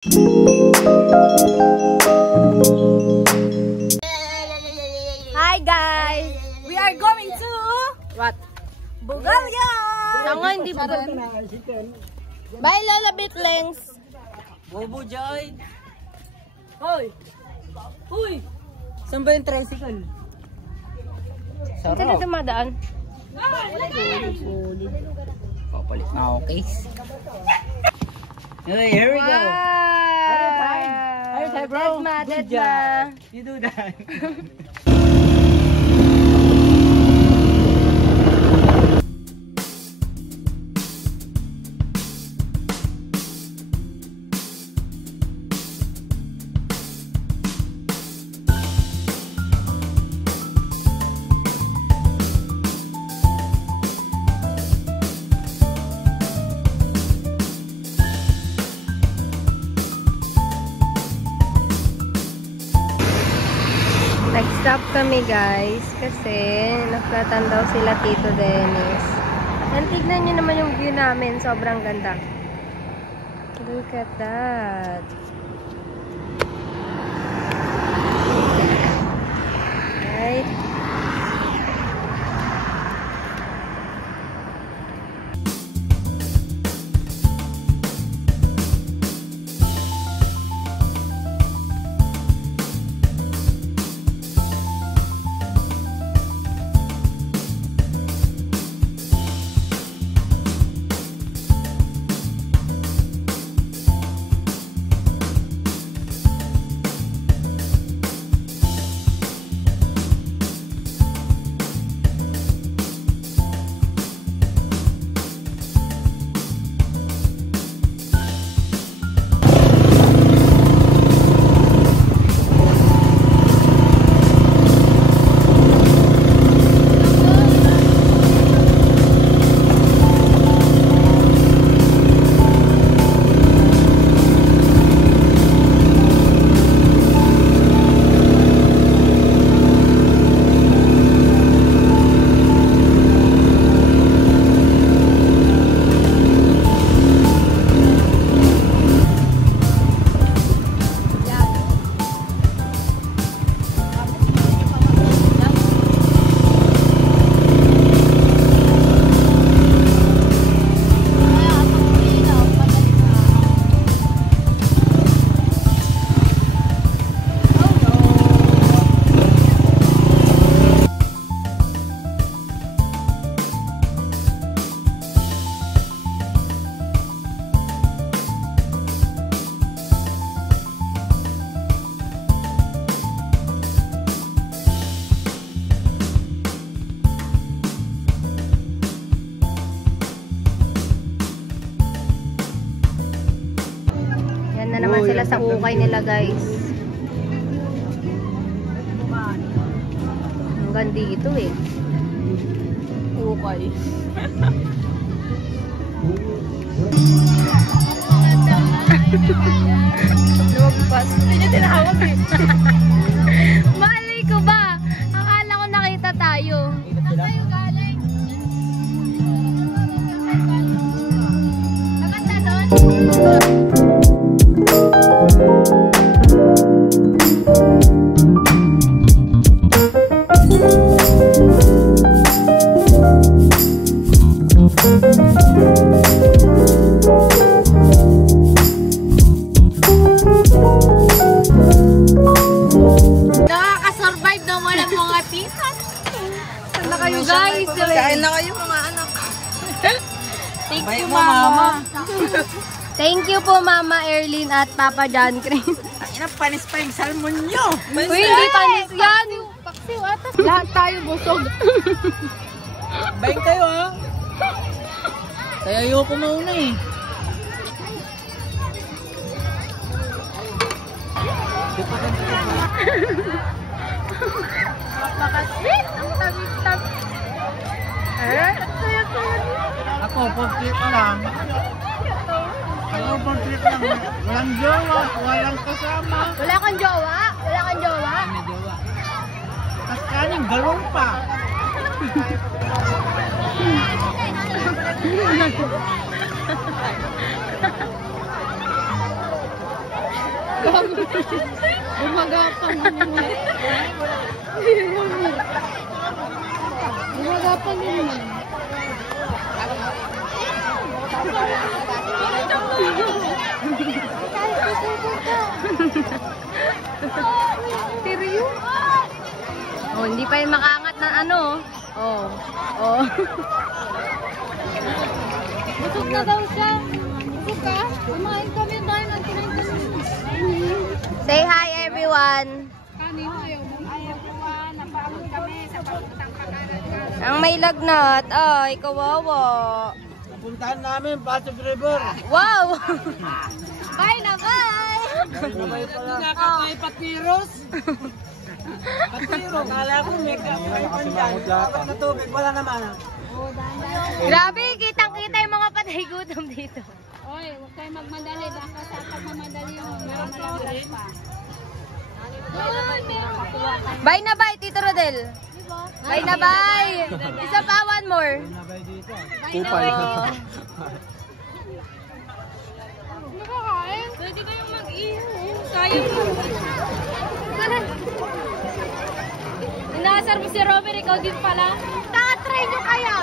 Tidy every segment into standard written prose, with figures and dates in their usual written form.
Hi guys! We are going to What? Bugalya! Tango hindi ba? Bye Lola Bitlings! Bobo Joy! Hoy! Uy! Saan ba yung tricycle? Saan ka na dumadaan? Papalit na ako case. Hey, here we go! Ayos tayo bro! Good job! You do that! Nag-stop kami guys kasi nagplatan daw sila Tito Dennis. And tignan nyo naman yung view namin. Sobrang ganda. Look at that. Right? Naman sila sa ukay nila guys. Hanggang dito eh. Ukay. Lumagpas. Hindi niya tinawag eh. Malay ko ba? Akala ko nakita tayo. Saan tayo galing? Maganda doon? Nakaka-survive na walang mga pitas. Saan na kayo guys? Kain na kayo mga anak. Thank you mama. Thank you po Mama Erlyn at Papa John Chris. Ina, panis pa yung salmon nyo. Uy, hindi panis yan. Paksiw atas. Lahat tayo busog. Bayin kayo ha. Kaya ayoko mauna eh. Napaka-sweet. Ang tamis-tamis. Ako, portrait ka lang. Ako, portrait lang. Walang jowa, walang kasama. Wala kang jowa? Wala kang jowa? May jowa. Tapos kaning galong pa. Gumagapang naman. Gumagapang naman. Seryo? Oh, hindi pa yung makaangat ng ano. Oh. Oh. Busog na daw siya. Busog ka? Kumain kami tayo ng kinain kami. Say hi everyone. Kanin, ayaw mo. Ayaw mo pa. Napagod kami sa pagpuntang pag-aral. Ang may lagnat. Ay, kawawa. Puntahan namin, Pasig River. Wow! Bye na, bye! Sabay pala. Nakakay patiros. Patiro. Kala ko may kaipan dyan. Dapat na tubig, wala naman. Grabe, kitang-kita yung mga patay gutom dito. Oy, huwag kayo magmadali. Baka sa pagmamadali yung malakas pa. Bye na bye, Tito Rodel. Bye na bye. Isa pa, one more. Nabay dito. Kupay. Nakakain? Pwede kayong mag-ihaw. Sayang mo. Inaasar mo si Robert, ikaw din pala. Tatry nyo kaya.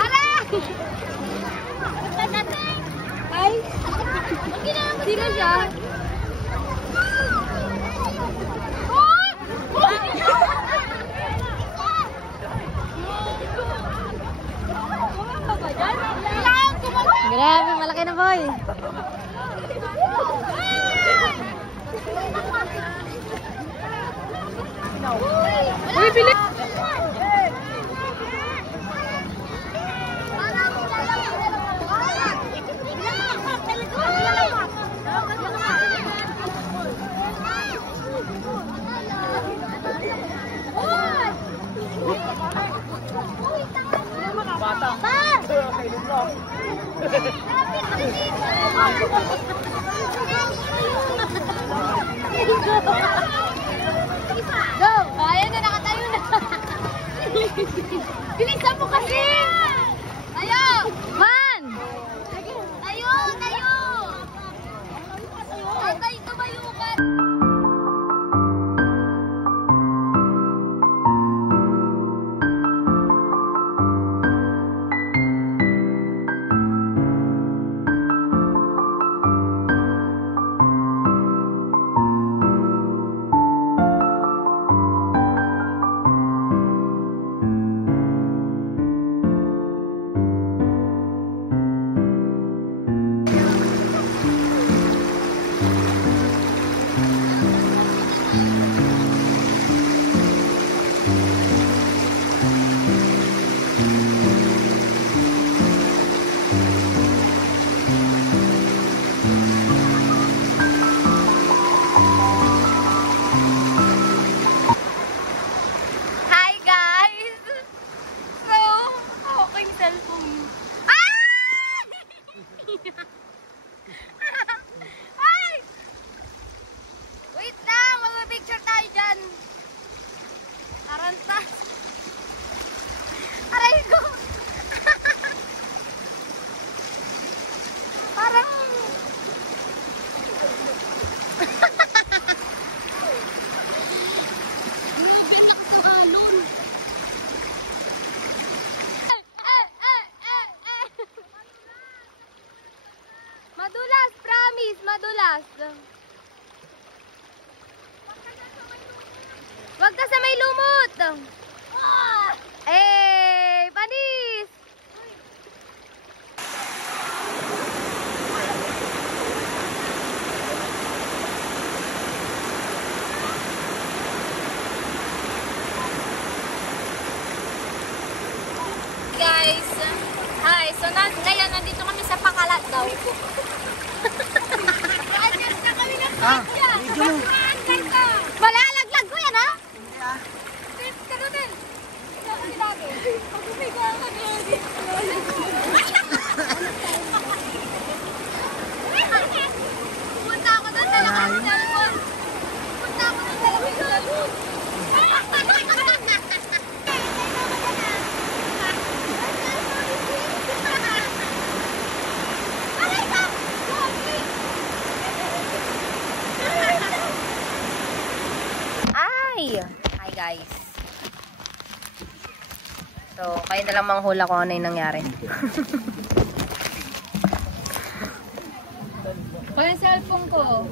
Aray! Ay! Sino siya? Grabe, malaki na boy. Uy, bili! Go! Ayan na, nakatayo na. Bilisan mo kasi! Tayo! Man! Tayo! Tayo! Tayo, tumayo ka! Hi guys! So, ako yung cellphone. Ay! Ay! Wait lang, mag-picture tayo dyan. Aranta. Aray ko! Parang... Madulas, promise, madulas. Wag ka sa may lumot. Eh, panis. Guys, hi. So, ngayon, nandito kami sa Pakalat daw. Ah, video mo. Malalaglag ko yan, ha? Punta ako doon, dala ko yung cellphone. Punta ako doon, dala ko yung cellphone. guys. So, kayo na lang manghula kung ano yung nangyari. Pa yung cellphone ko.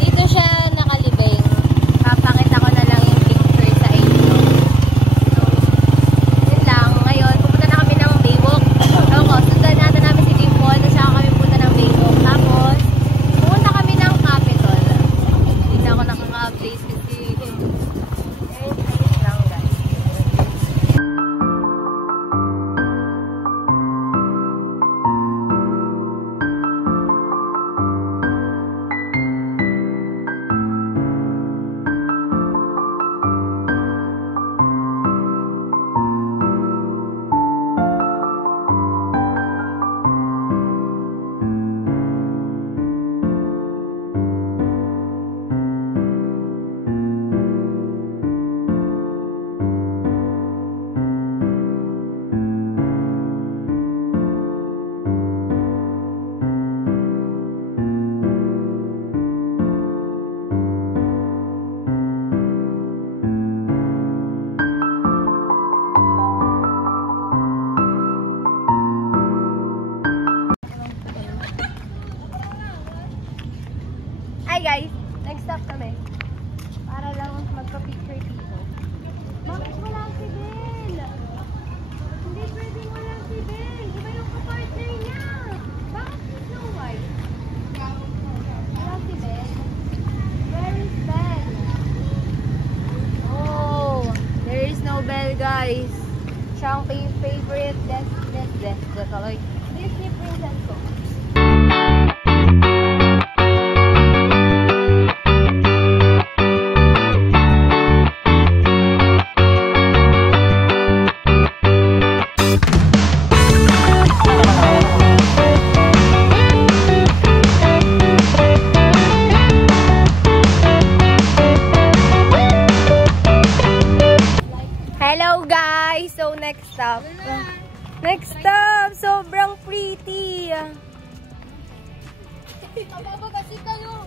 Dito siya nakalibing. Papakita ko na lang yung picture sa inyo. So, yun lang. Ngayon, pupunta na kami ng Baywalk. Sundan natin namin si Dimple na siya kami pupunta ng Baywalk. Tapos, pupunta kami ng Capitol. Hindi na ako nakaka-update kasi ayun lang guys. Hi guys! Next stop kami. Para lang magpa-picture dito. Bakit wala si Ben? Hindi pwedeng wala si Ben. Iba yung kapartner niya. Bakit si Snow White? Wala si Ben. Where is Ben? Oh, there is no Belle guys. Siya ang favorite Disney princess ko. Hello guys! So next stop. Sobrang pretty. Mababa kasi kayo.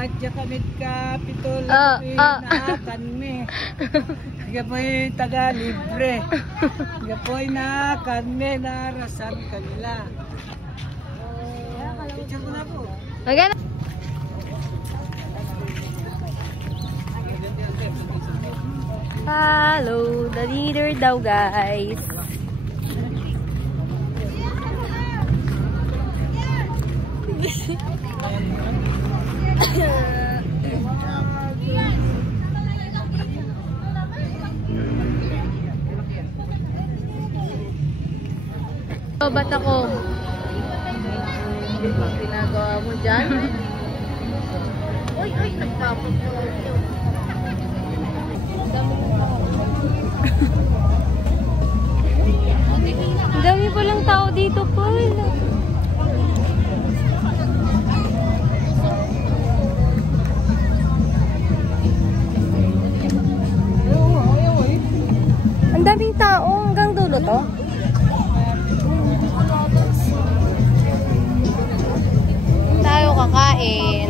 Wadya kami kapitol. Naakan mi. Gapoy taga libre. Gapoy naakan mi. Narasan kanila. Picture ko na po. Magana. Follow the leader daw, guys. Ba't ako? Ginagawa mo dyan? Uy, nagtapos ko. Ang dami palang tao dito, Paul. Ang daming tao. Hanggang dulo to. Tayo kakain.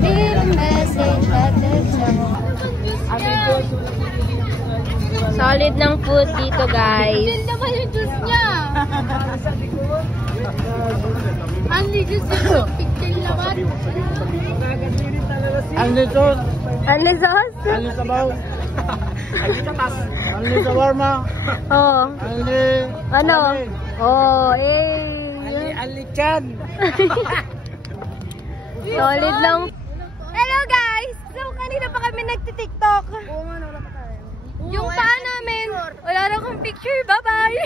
Little message at the top. Solid ng food dito, guys. Hindi naman yung juice niya. Only juice yung picture naman. Ano sauce? Ano sauce? Ano sabaw? Ano shawarma? Oo. Ano? Oh, Alichan. Solid lang. Hello, guys! So, kanina pa kami nagtitiktok. Oo nga, wala pa tayo. Yung paa namin, wala na akong picture. Bye-bye!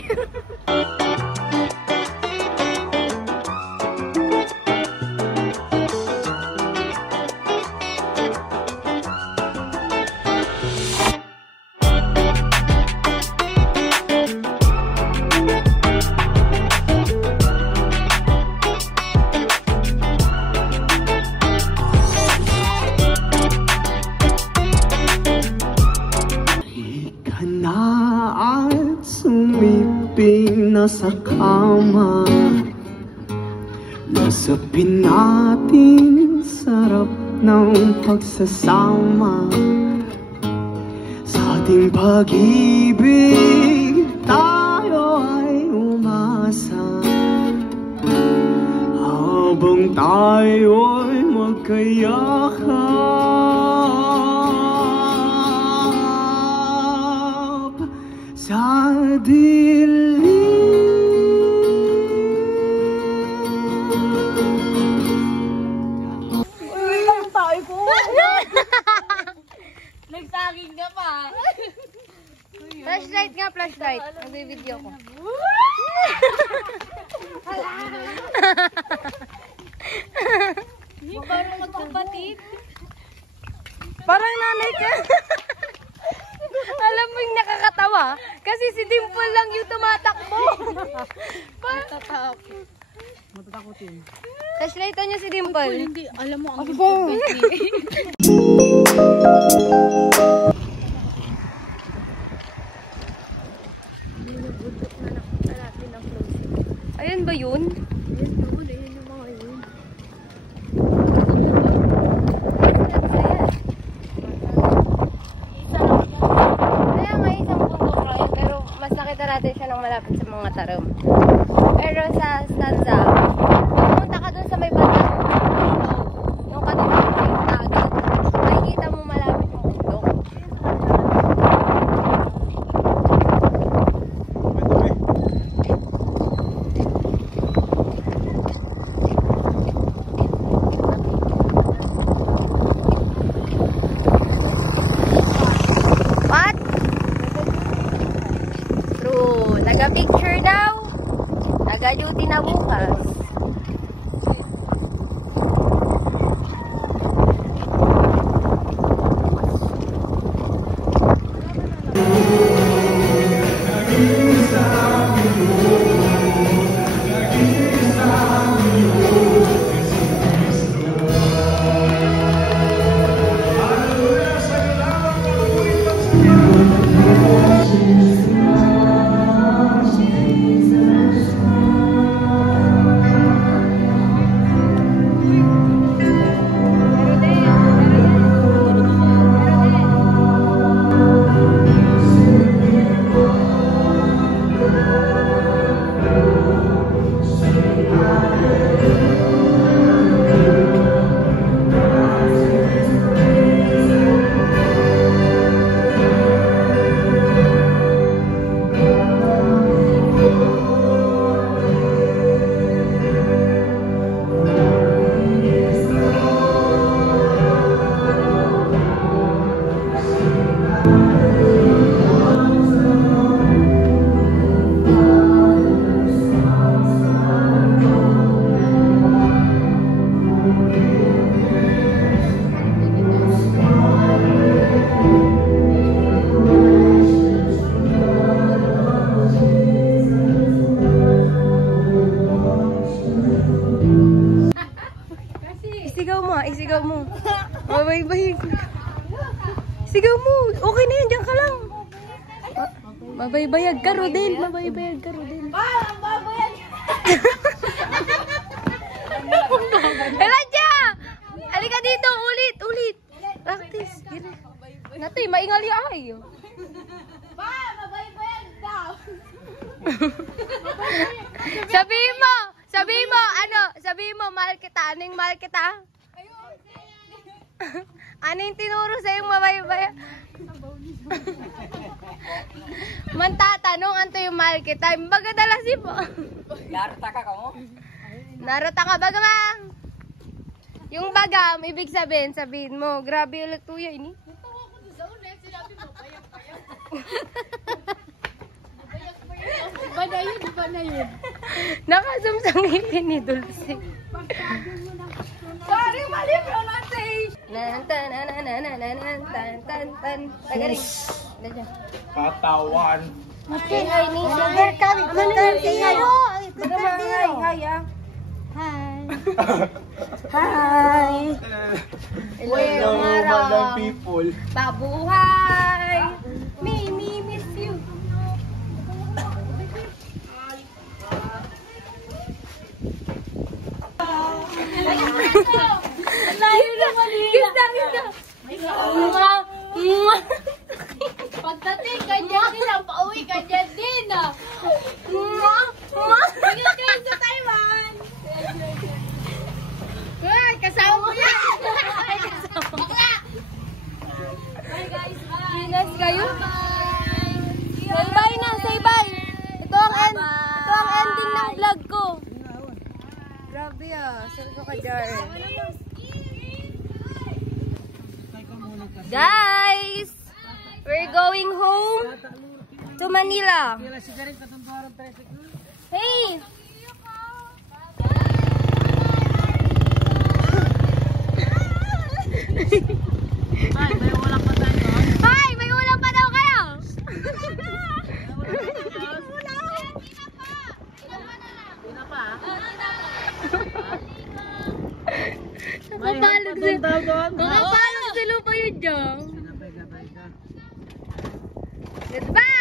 Sa kama, lasapin natin sarap ng pagsasama. Sa ating pag-ibig tayo ay umasa, habang tayo'y magkayakap sa dilim. Nagsaging ka pa. Flashlight nga, flashlight. Nag-video ko. Parang magkapatid. Parang nanay ka. Alam mo yung nakakatawa? Kasi si Dimple lang yung tumatakbo. Matatakotin. Flashlightan niyo si Dimple. Hindi, alam mo ang Ayan ba yun? Ayan yung mga yun. Kaya nga isang bundok lang yun, pero mas nakita natin siya nang malapit sa mga tarom. Pero sa Stanza, pumunta ka dun sa may bandang yung katulang yung dagat, makikita mo malapit yung bundok. What? True. Nag-picture daw. Isigaw mo, isigaw mo. Mabaybayag. Sigaw mo. Okay na yan, dyan ka lang. Mabaybayag ka, Rodel. Mabaybayag ka, Rodel. Elijah! Halika dito, ulit. Practice. Natoy, maingali ay. Sabihin mo, mahal kita. Ano yung mahal kita? Ano yung tinuro sa'yo mabaybaya? Mantatanong, anto yung mahal kita. Baga dalasi po. Narata ka mo? Narata ka, baga mang. Yung bagam, ibig sabihin mo. Grabe ulit tuya ini. Iba na yun. Nakasumsang ngipin ni Dulce. Sorry, mali pronunciation. Tagarin. Katawan. Hi, ni. Sugar kami. Hi. Hi. Hello, madam people. Babuhay. Me miss you. Layo na kanina. Pagdating ka dyan din, pauwi ka dyan din. Pagdating kayo sa Taiwan. Kasama mo yan. Bakla. Bye guys, bye. Inas kayo. Say bye na, say bye. Ito ang ending ng vlog ko. Grabe saan ka dyan? Guys, we're going home to Manila. Hey! Hi, may ulam pa daw kayo. Nakapalog sila pa yun dyan. Goodbye!